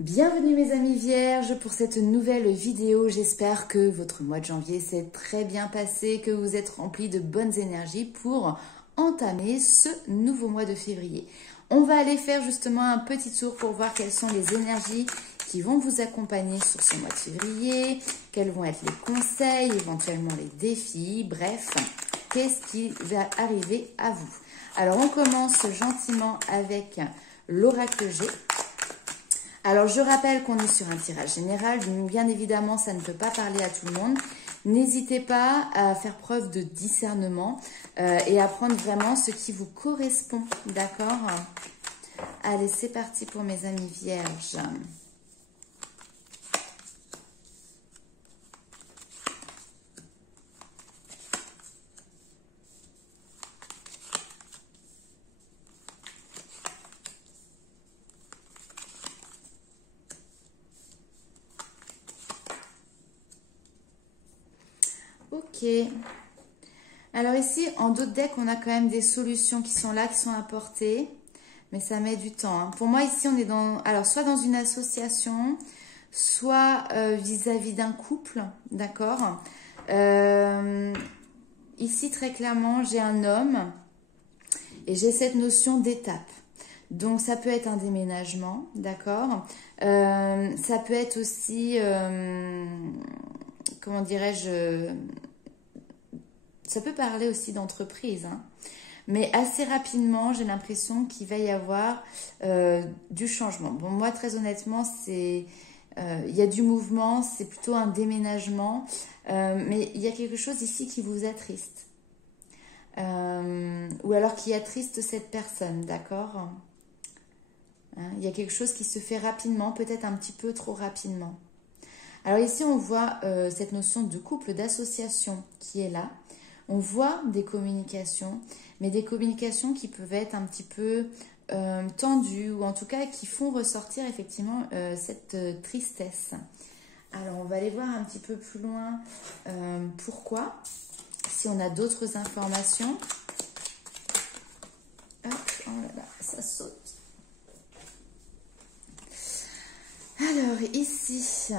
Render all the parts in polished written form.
Bienvenue mes amis vierges pour cette nouvelle vidéo. J'espère que votre mois de janvier s'est très bien passé, que vous êtes remplis de bonnes énergies pour entamer ce nouveau mois de février. On va aller faire justement un petit tour pour voir quelles sont les énergies qui vont vous accompagner sur ce mois de février, quels vont être les conseils, éventuellement les défis, bref, qu'est-ce qui va arriver à vous. Alors on commence gentiment avec l'oracle G. Alors, je rappelle qu'on est sur un tirage général, donc bien évidemment, ça ne peut pas parler à tout le monde. N'hésitez pas à faire preuve de discernement et à prendre vraiment ce qui vous correspond, d'accord? Allez, c'est parti pour mes amis vierges. Ok. Alors ici, en d'autres decks, on a quand même des solutions qui sont là, qui sont apportées. Mais ça met du temps, hein. Pour moi, ici, on est dans... Alors, soit dans une association, soit vis-à-vis d'un couple, d'accord. Ici, très clairement, j'ai un homme et j'ai cette notion d'étape. Donc, ça peut être un déménagement, d'accord. Ça peut être aussi... comment dirais-je, ça peut parler aussi d'entreprise, hein. Mais assez rapidement, j'ai l'impression qu'il va y avoir du changement. Bon, moi, très honnêtement, il y a du mouvement, c'est plutôt un déménagement, mais il y a quelque chose ici qui vous attriste. Ou alors qui attriste cette personne, d'accord, hein, il y a quelque chose qui se fait rapidement, peut-être un petit peu trop rapidement. Alors ici, on voit cette notion de couple, d'association qui est là. On voit des communications, mais des communications qui peuvent être un petit peu tendues ou en tout cas qui font ressortir effectivement cette tristesse. Alors, on va aller voir un petit peu plus loin pourquoi, si on a d'autres informations. Hop, oh là là, ça saute. Alors, ici...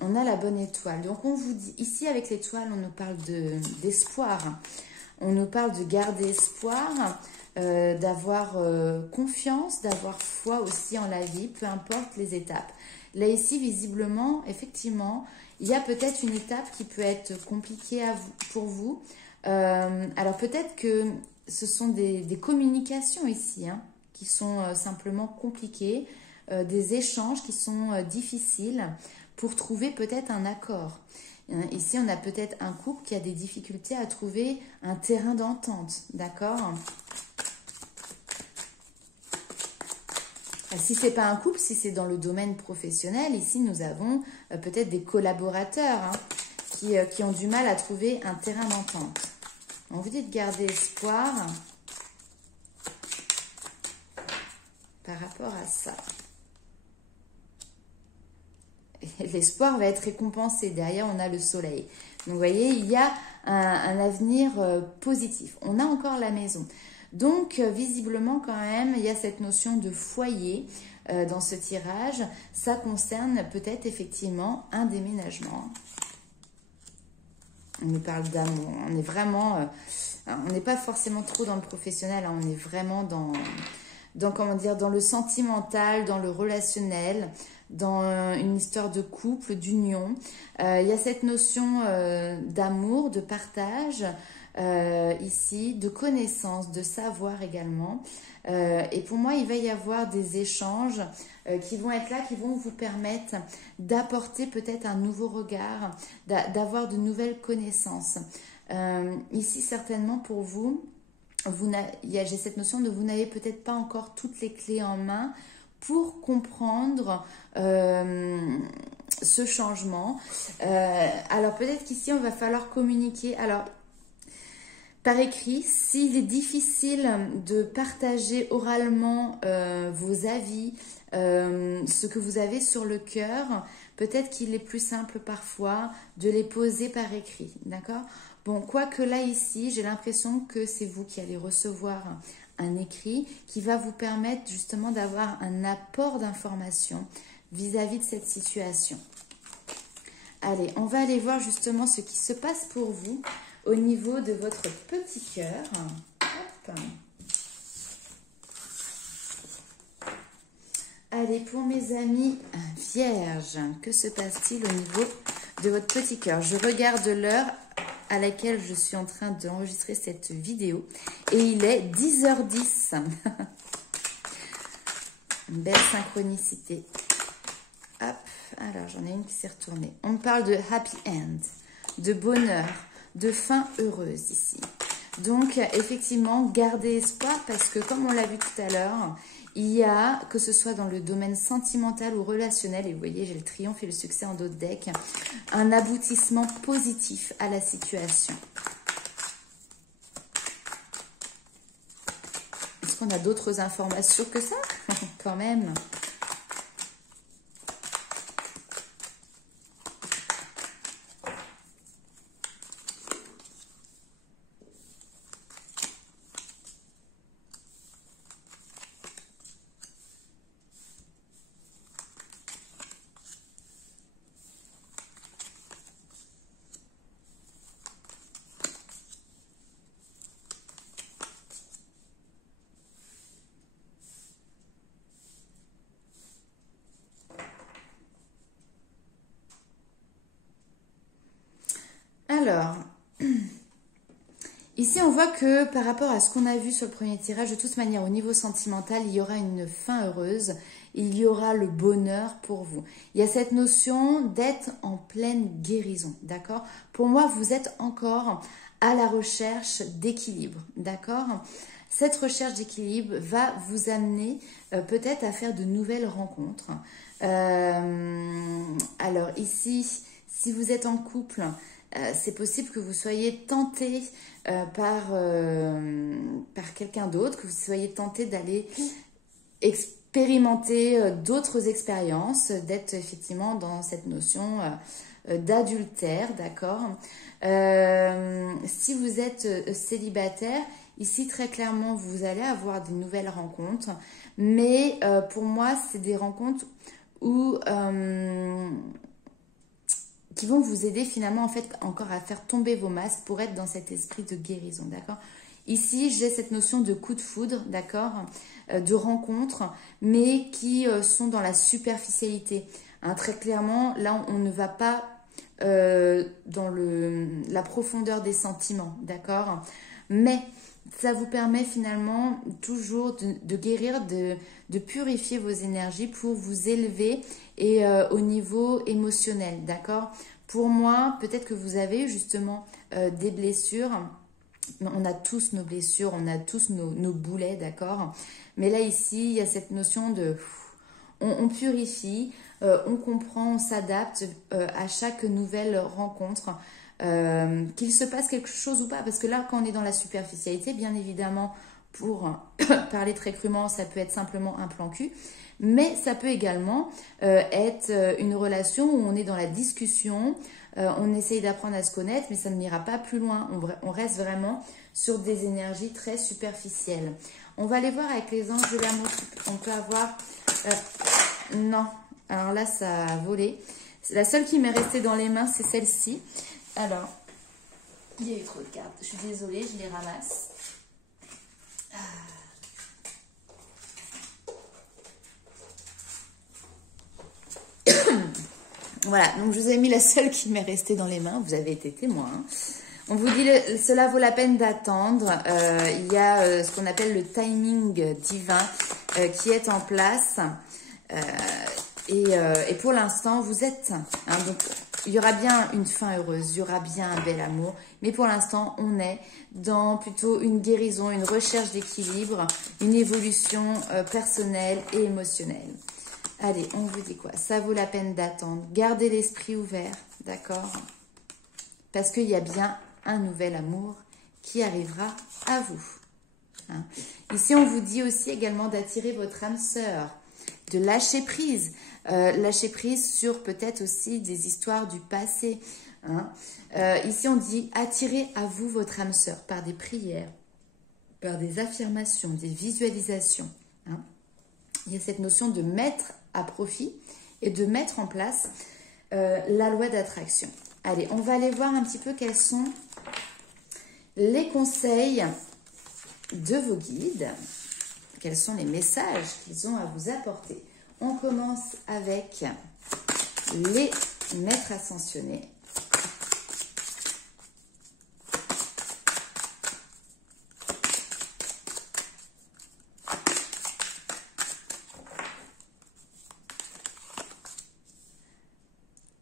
on a la bonne étoile. Donc, on vous dit, ici, avec l'étoile, on nous parle d'espoir. On nous parle de garder espoir, d'avoir confiance, d'avoir foi aussi en la vie, peu importe les étapes. Là, ici, visiblement, effectivement, il y a peut-être une étape qui peut être compliquée pour vous. Alors, peut-être que ce sont des communications ici, hein, qui sont simplement compliquées, des échanges qui sont difficiles, pour trouver peut-être un accord. Ici, on a peut-être un couple qui a des difficultés à trouver un terrain d'entente, d'accord? Si ce n'est pas un couple, si c'est dans le domaine professionnel, ici, nous avons peut-être des collaborateurs, hein, qui ont du mal à trouver un terrain d'entente. On vous dit de garder espoir par rapport à ça. L'espoir va être récompensé. Derrière, on a le soleil. Donc, vous voyez, il y a un avenir positif. On a encore la maison. Donc, visiblement, quand même, il y a cette notion de foyer dans ce tirage. Ça concerne peut-être effectivement un déménagement. On nous parle d'amour. On est vraiment... on n'est pas forcément trop dans le professionnel. Hein, on est vraiment comment dire, dans le sentimental, dans le relationnel, dans une histoire de couple, d'union. Il y a cette notion d'amour, de partage ici, de connaissance, de savoir également. Et pour moi, il va y avoir des échanges qui vont être là, qui vont vous permettre d'apporter peut-être un nouveau regard, d'avoir de nouvelles connaissances. Ici, certainement pour vous, j'ai cette notion de vous n'avez peut-être pas encore toutes les clés en main pour comprendre ce changement. Alors peut-être qu'ici on va falloir communiquer. Alors par écrit, s'il est difficile de partager oralement vos avis, ce que vous avez sur le cœur, peut-être qu'il est plus simple parfois de les poser par écrit, d'accord? Bon, quoique là, ici, j'ai l'impression que c'est vous qui allez recevoir un écrit qui va vous permettre justement d'avoir un apport d'informations vis-à-vis de cette situation. Allez, on va aller voir justement ce qui se passe pour vous au niveau de votre petit cœur. Hop. Allez, pour mes amis vierges, que se passe-t-il au niveau de votre petit cœur? Je regarde l'heure à laquelle je suis en train d'enregistrer cette vidéo et il est 10h10. Une belle synchronicité. Hop, alors j'en ai une qui s'est retournée. On me parle de happy end, de bonheur, de fin heureuse ici. Donc effectivement, gardez espoir parce que comme on l'a vu tout à l'heure, il y a, que ce soit dans le domaine sentimental ou relationnel, et vous voyez, j'ai le triomphe et le succès en dos de deck, un aboutissement positif à la situation. Est-ce qu'on a d'autres informations que ça? Quand même. Alors, ici on voit que par rapport à ce qu'on a vu sur le premier tirage, de toute manière au niveau sentimental, il y aura une fin heureuse, il y aura le bonheur pour vous. Il y a cette notion d'être en pleine guérison, d'accord? Pour moi, vous êtes encore à la recherche d'équilibre, d'accord? Cette recherche d'équilibre va vous amener peut-être à faire de nouvelles rencontres. Alors ici, si vous êtes en couple, c'est possible que vous soyez tenté par quelqu'un d'autre, que vous soyez tenté d'aller expérimenter d'autres expériences, d'être effectivement dans cette notion d'adultère, d'accord. Si vous êtes célibataire, ici très clairement vous allez avoir de nouvelles rencontres, mais pour moi c'est des rencontres où qui vont vous aider finalement en fait encore à faire tomber vos masques pour être dans cet esprit de guérison, d'accord. Ici, j'ai cette notion de coup de foudre, d'accord, de rencontres, mais qui sont dans la superficialité. Hein, très clairement, là, on ne va pas dans la profondeur des sentiments, d'accord. Mais ça vous permet finalement toujours de guérir, de purifier vos énergies pour vous élever et au niveau émotionnel, d'accord. Pour moi, peut-être que vous avez justement des blessures. On a tous nos blessures, on a tous nos boulets, d'accord. Mais là, ici, il y a cette notion de... On purifie, on comprend, on s'adapte à chaque nouvelle rencontre. Qu'il se passe quelque chose ou pas. Parce que là, quand on est dans la superficialité, bien évidemment, pour parler très crûment, ça peut être simplement un plan cul. Mais ça peut également être une relation où on est dans la discussion, on essaye d'apprendre à se connaître, mais ça n'ira pas plus loin. On reste vraiment sur des énergies très superficielles. On va aller voir avec les anges de l'amour. On peut avoir... non, alors là, ça a volé. La seule qui m'est restée dans les mains, c'est celle-ci. Alors, il y a eu trop de cartes. Je suis désolée, je les ramasse. Voilà, donc je vous ai mis la seule qui m'est restée dans les mains. Vous avez été témoin. On vous dit, cela vaut la peine d'attendre. Il y a ce qu'on appelle le timing divin qui est en place. Et pour l'instant, vous êtes... Hein, donc, il y aura bien une fin heureuse, il y aura bien un bel amour. Mais pour l'instant, on est dans plutôt une guérison, une recherche d'équilibre, une évolution personnelle et émotionnelle. Allez, on vous dit quoi? Ça vaut la peine d'attendre. Gardez l'esprit ouvert, d'accord? Parce qu'il y a bien un nouvel amour qui arrivera à vous. Hein. Ici, on vous dit aussi également d'attirer votre âme sœur, de lâcher prise. Lâcher prise sur peut-être aussi des histoires du passé. Hein. Ici, on dit attirer à vous votre âme sœur par des prières, par des affirmations, des visualisations. Hein. Il y a cette notion de mettre à profit et de mettre en place la loi d'attraction. Allez, on va aller voir un petit peu quels sont les conseils de vos guides, quels sont les messages qu'ils ont à vous apporter. On commence avec les maîtres ascensionnés.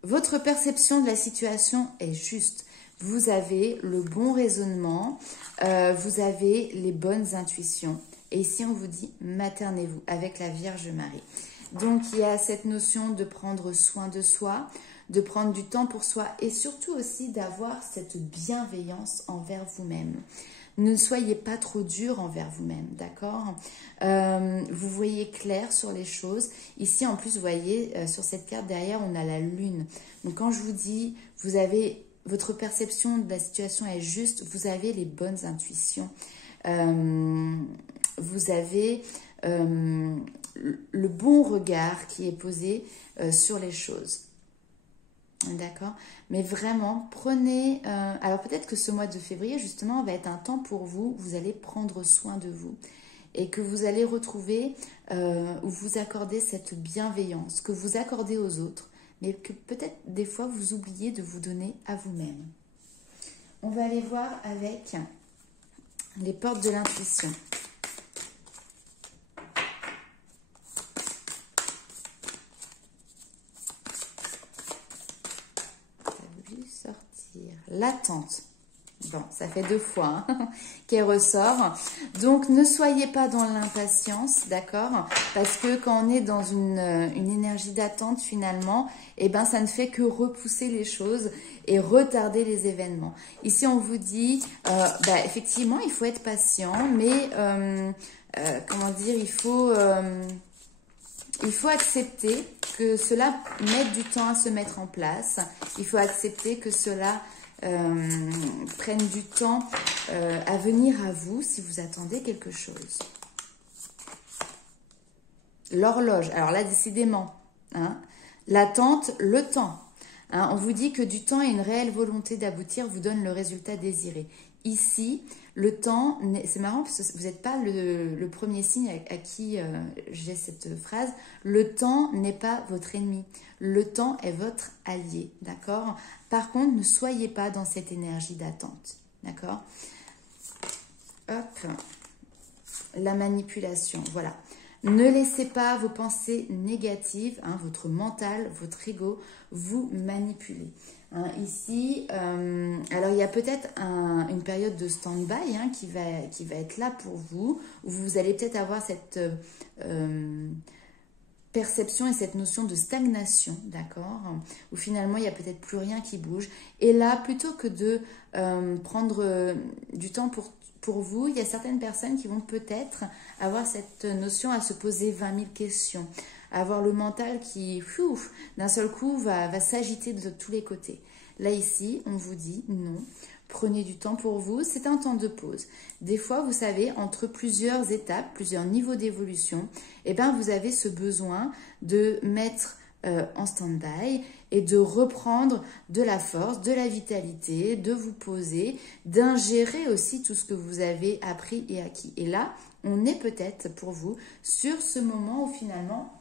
Votre perception de la situation est juste. Vous avez le bon raisonnement, vous avez les bonnes intuitions. Et ici, on vous dit maternez-vous avec la Vierge Marie. Donc, il y a cette notion de prendre soin de soi, de prendre du temps pour soi et surtout aussi d'avoir cette bienveillance envers vous-même. Ne soyez pas trop dur envers vous-même, d'accord? Vous voyez clair sur les choses. Ici, en plus, vous voyez, sur cette carte derrière, on a la lune. Donc, quand je vous dis, vous avez, votre perception de la situation est juste, vous avez les bonnes intuitions. Vous avez le bon regard qui est posé sur les choses. D'accord? Mais vraiment, prenez... alors peut-être que ce mois de février, justement, va être un temps pour vous, vous allez prendre soin de vous. Et que vous allez retrouver ou vous accorder cette bienveillance que vous accordez aux autres. Mais que peut-être des fois, vous oubliez de vous donner à vous-même. On va aller voir avec les portes de l'intuition. L'attente. Bon, ça fait 2 fois hein, qu'elle ressort. Donc, ne soyez pas dans l'impatience, d'accord? Parce que quand on est dans une énergie d'attente, finalement, eh ben, ça ne fait que repousser les choses et retarder les événements. Ici, on vous dit, effectivement, il faut être patient, mais, comment dire, il faut accepter que cela mette du temps à se mettre en place. Il faut accepter que cela prenne du temps à venir à vous si vous attendez quelque chose. L'horloge. Alors là, décidément, hein, l'attente, le temps. Hein, on vous dit que du temps et une réelle volonté d'aboutir vous donnent le résultat désiré. Ici, le temps, c'est marrant parce que vous n'êtes pas le premier signe à qui j'ai cette phrase. Le temps n'est pas votre ennemi. Le temps est votre allié, d'accord? Par contre, ne soyez pas dans cette énergie d'attente, d'accord? Hop, la manipulation, voilà. Ne laissez pas vos pensées négatives, hein, votre mental, votre ego, vous manipuler. Hein, ici, alors il y a peut-être une période de stand-by hein, qui va être là pour vous, où vous allez peut-être avoir cette perception et cette notion de stagnation, d'accord? Où finalement, il n'y a peut-être plus rien qui bouge. Et là, plutôt que de prendre du temps pour vous, il y a certaines personnes qui vont peut-être avoir cette notion à se poser 20 000 questions, avoir le mental qui, d'un seul coup, va s'agiter de tous les côtés. Là, ici, on vous dit non, prenez du temps pour vous, c'est un temps de pause. Des fois, vous savez, entre plusieurs étapes, plusieurs niveaux d'évolution, eh ben, vous avez ce besoin de mettre en stand-by et de reprendre de la force, de la vitalité, de vous poser, d'ingérer aussi tout ce que vous avez appris et acquis. Et là, on est peut-être pour vous sur ce moment où finalement,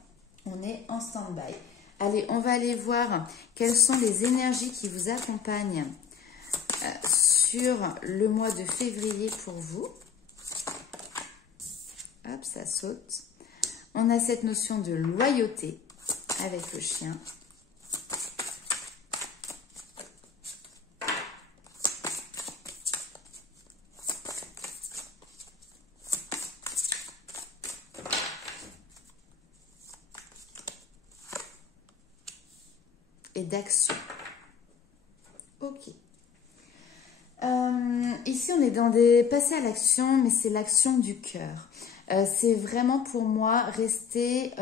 on est en stand-by. Allez, on va aller voir quelles sont les énergies qui vous accompagnent sur le mois de février pour vous. Hop, ça saute. On a cette notion de loyauté avec le chien. Et d'action. Ok. Ici, on est dans des passer à l'action, mais c'est l'action du cœur. C'est vraiment pour moi rester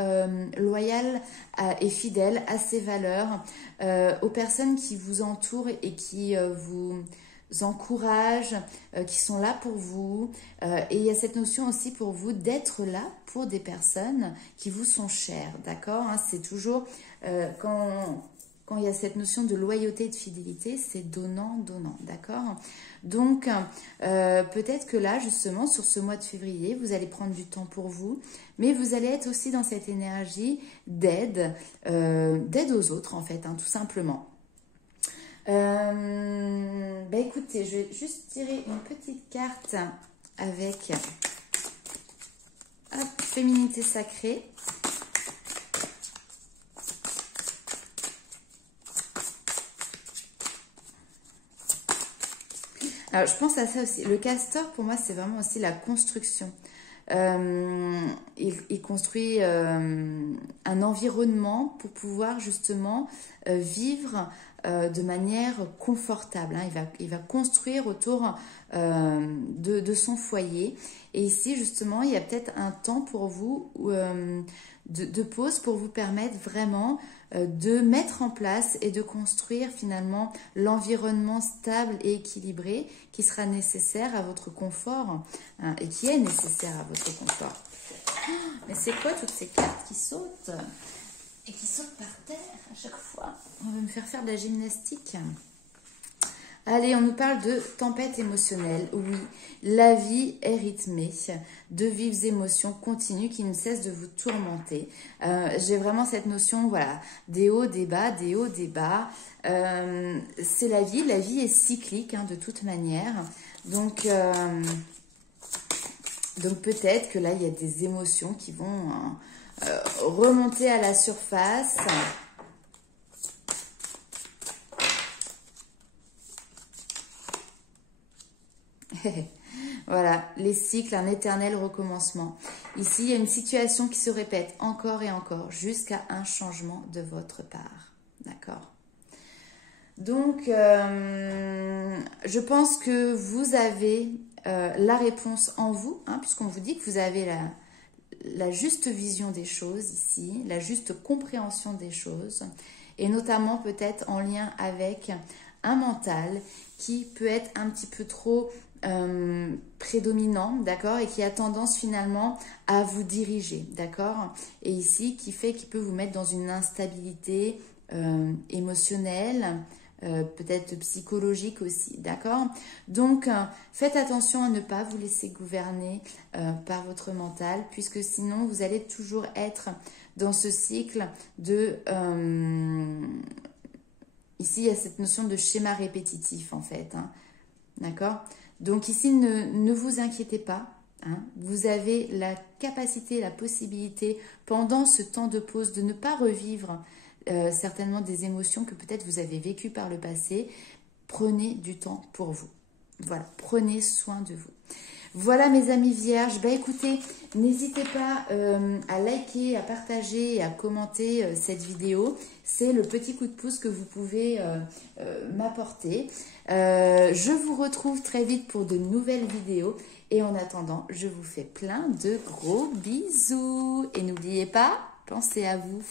loyal et fidèle à ses valeurs, aux personnes qui vous entourent et qui encouragent, qui sont là pour vous. Et il y a cette notion aussi pour vous d'être là pour des personnes qui vous sont chères, d'accord, hein. C'est toujours quand il y a cette notion de loyauté et de fidélité, c'est donnant, d'accord. Donc, peut-être que là, justement, sur ce mois de février, vous allez prendre du temps pour vous, mais vous allez être aussi dans cette énergie d'aide aux autres, en fait, hein, tout simplement. Écoutez, je vais juste tirer une petite carte avec féminité sacrée. Alors, je pense à ça aussi. Le castor, pour moi, c'est vraiment aussi la construction. Il construit un environnement pour pouvoir justement vivre de manière confortable, hein. Il va construire autour de son foyer. Et ici, justement, il y a peut-être un temps pour vous de pause pour vous permettre vraiment de mettre en place et de construire finalement l'environnement stable et équilibré qui sera nécessaire à votre confort, hein, et qui est nécessaire à votre confort. Mais c'est quoi toutes ces cartes qui sautent et qui sautent par terre à chaque fois? On va me faire de la gymnastique. Allez, on nous parle de tempête émotionnelle. Oui, la vie est rythmée de vives émotions continues qui ne cessent de vous tourmenter. J'ai vraiment cette notion, voilà, des hauts, des bas, des hauts, des bas. C'est la vie est cyclique, hein, de toute manière. Donc peut-être que là, il y a des émotions qui vont remonter à la surface. Voilà, les cycles, un éternel recommencement. Ici, il y a une situation qui se répète encore et encore jusqu'à un changement de votre part. D'accord? Donc, je pense que vous avez la réponse en vous, hein, puisqu'on vous dit que vous avez la juste vision des choses ici, la juste compréhension des choses, et notamment peut-être en lien avec un mental qui peut être un petit peu trop prédominant, d'accord, et qui a tendance finalement à vous diriger, d'accord, et ici qui peut vous mettre dans une instabilité émotionnelle, peut-être psychologique aussi, d'accord. Donc faites attention à ne pas vous laisser gouverner par votre mental, puisque sinon vous allez toujours être dans ce cycle de ici il y a cette notion de schéma répétitif en fait, hein. D'accord. Donc ici, ne vous inquiétez pas, hein. Vous avez la capacité, la possibilité, pendant ce temps de pause, de ne pas revivre certainement des émotions que peut-être vous avez vécues par le passé. Prenez du temps pour vous. Voilà, prenez soin de vous. Voilà mes amis vierges, écoutez, n'hésitez pas à liker, à partager et à commenter cette vidéo. C'est le petit coup de pouce que vous pouvez m'apporter. Je vous retrouve très vite pour de nouvelles vidéos. Et en attendant, je vous fais plein de gros bisous. Et n'oubliez pas, pensez à vous.